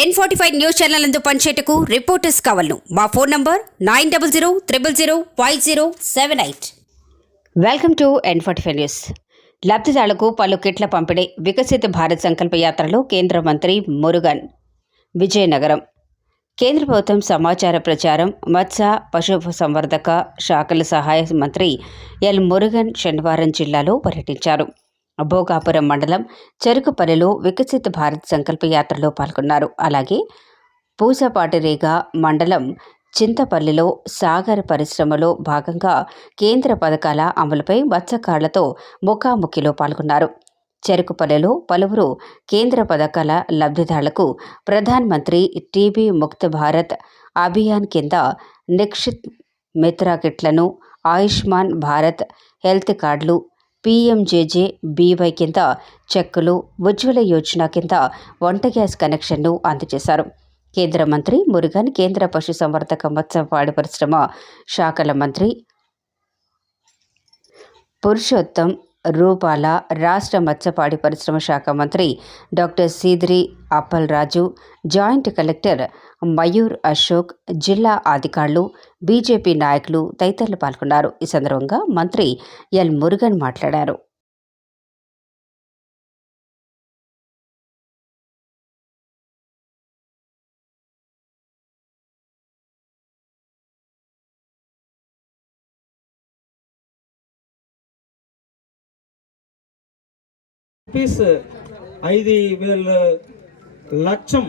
N forty five news channel అందు పనిచేయటకు reporters కావాలను. మా phone number nine double zero triple zero five zero seven eight welcome to N forty five news లబ్ధిదారులకు పలు కిట్ల పంపిణీ వికసిత భారత్ సంకల్ప యాత్రలో కేంద్ర మంత్రి మురుగన్. విజయనగరం. కేంద్ర ప్రభుత్వం సమాచార ప్రచారం మత్స్య పశు సంవర్ధక శాఖల సహాయ మంత్రి ఎల్ మురుగన్ శనివారం జిల్లాలో పర్యటించారు. భోగాపురం మండలం చెరుకుపల్లిలో వికసిత భారత్ సంకల్ప యాత్రలో పాల్గొన్నారు. అలాగే పూసపాటిరేగ మండలం చింతపల్లిలో సాగర్ పరిశ్రమలో భాగంగా కేంద్ర పథకాల అమలుపై మత్స్యకారులతో ముఖాముఖిలో పాల్గొన్నారు. చెరుకుపల్లిలో పలువురు కేంద్ర పథకాల లబ్ధిదారులకు ప్రధానమంత్రి టీబీ ముక్త భారత్ అభియాన్ కింద నిక్షిత్ మిత్రా కిట్లను ఆయుష్మాన్ భారత్ హెల్త్ కార్డులు పీఎంజేజే బీవై కింద చెక్కులు ఉజ్వల యోజన కింద వంట గ్యాస్ కనెక్షన్ను అందజేశారు. కేంద్ర మంత్రి మురుగన్ కేంద్ర పశుసంవర్ధక మత్స్యపాడి పరిశ్రమ శాఖల మంత్రి పురుషోత్తం రూపాల రాష్ట్ర మత్స్యపాడి పరిశ్రమ శాఖ మంత్రి doctor Seediri Appal Raju joint collector Mayur Ashok జిల్లా అధికారులు బీజేపీ నాయకులు తదితరులు పాల్గొన్నారు. ఈ సందర్భంగా మంత్రి ఎల్ మురుగన్ మాట్లాడారు. రూపీస్ ఐదు వేల లక్షం.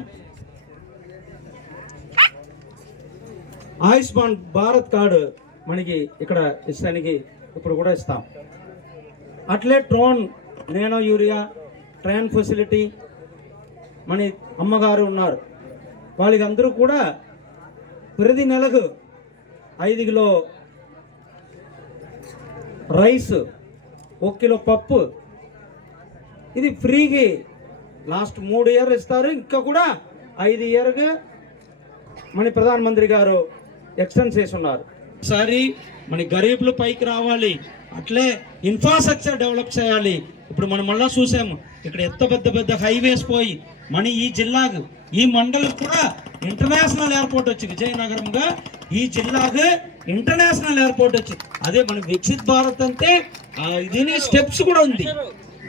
ఆయుష్మాన్ భారత్ కార్డు మనకి ఇక్కడ ఇస్తానికి ఇప్పుడు కూడా ఇస్తాం. అట్లే డ్రోన్ నేనో యూరియా ట్రైన్ ఫెసిలిటీ మన అమ్మగారు ఉన్నారు. వాళ్ళకి అందరూ కూడా ప్రతి నెలకు ఐదు కిలో రైస్ ఒక కిలో పప్పు ఇది ఫ్రీకి లాస్ట్ మూడు ఇయర్ ఇస్తారు. ఇంకా కూడా ఐదు ఇయర్గా మన ప్రధానమంత్రి గారు ఎక్స్టెండ్ చేసి ఉన్నారు ఒకసారి మన గరీబులు పైకి రావాలి. అట్లే ఇన్ఫ్రాస్ట్రక్చర్ డెవలప్ చేయాలి. ఇప్పుడు మనం మళ్ళీ చూసాము ఇక్కడ ఎంత పెద్ద పెద్ద హైవేస్ పోయి మన ఈ జిల్లాకు ఈ మండలం కూడా ఇంటర్నేషనల్ ఎయిర్పోర్ట్ వచ్చి విజయనగరంగా ఈ జిల్లాకు ఇంటర్నేషనల్ ఎయిర్పోర్ట్ వచ్చి అదే మన వికసిత్ భారత్ అంటే దీని స్టెప్స్ కూడా ఉంది.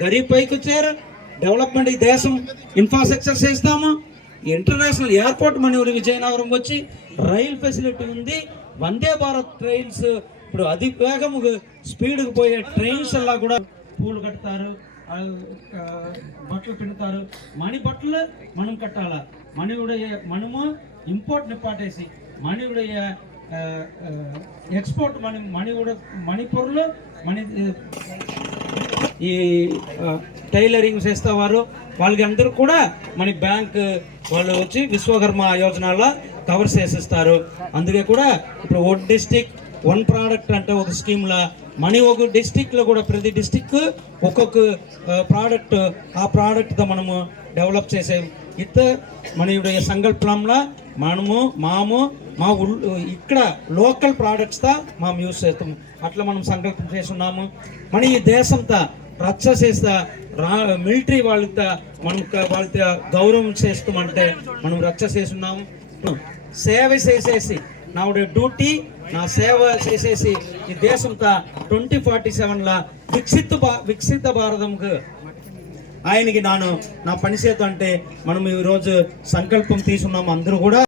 గరీబ్ పైకి వచ్చారు డెవలప్మెంట్ ఈ దేశం ఇన్ఫ్రాస్ట్రక్చర్ చేస్తాము. ఇంటర్నేషనల్ ఎయిర్పోర్ట్ మన ఊరి విజయనగరం వచ్చి రైల్ ఫెసిలిటీ ఉంది. వందే భారత్ ట్రైన్స్ ఇప్పుడు అతి వేగము స్పీడ్కి పోయే ట్రైన్స్ అలా కూడా పూలు కడతారు. ఆ, ఆ, బట్టలు పిండుతారు. మణి బట్టలు మనం కట్టాలా? మణివుడయ్య మనము ఇంపోర్ట్ నిప్పాటేసి మణివుడయ్య ఎక్స్పోర్ట్ మణి మణివుడ మణిపూర్లు మణి ఈ టైలరింగ్ చేసేవారు. వాళ్ళకి అందరూ కూడా మన బ్యాంక్ వాళ్ళు వచ్చి విశ్వకర్మ యోజనలో కవర్ చేసేస్తారు. అందుకే కూడా ఇప్పుడు వన్ డిస్టిక్ వన్ ప్రోడక్ట్ అంటే ఒక స్కీమ్లా మనీ ఒక డిస్టిక్లో కూడా ప్రతి డిస్టిక్ ఒక్కొక్క ప్రోడక్ట్ ఆ ప్రోడక్ట్తో మనము డెవలప్ చేసే ఇత మన ఇప్పుడు సంకల్పంలో మనము మాము మా ఇక్కడ లోకల్ ప్రోడక్ట్స్తో మనం యూస్ చేస్తాము. అట్లా మనం సంకల్పం చేస్తున్నాము మన ఈ దేశంతో రచ్చ చేస్తా రా మిలిటరీ వాళ్ళతో మనం వాళ్ళతో గౌరవం చేస్తామంటే మనం రచ్చ చేస్తున్నాము సేవ చేసేసి నా డ్యూటీ నా సేవ చేసేసి ఈ దేశంతో ట్వంటీ ఫార్టీ సెవెన్లో వికసిత భా వికసిత భారతంకు ఆయనకి నాను నా పని చేత అంటే మనం ఈరోజు సంకల్పం తీసుకున్నాము అందరూ కూడా.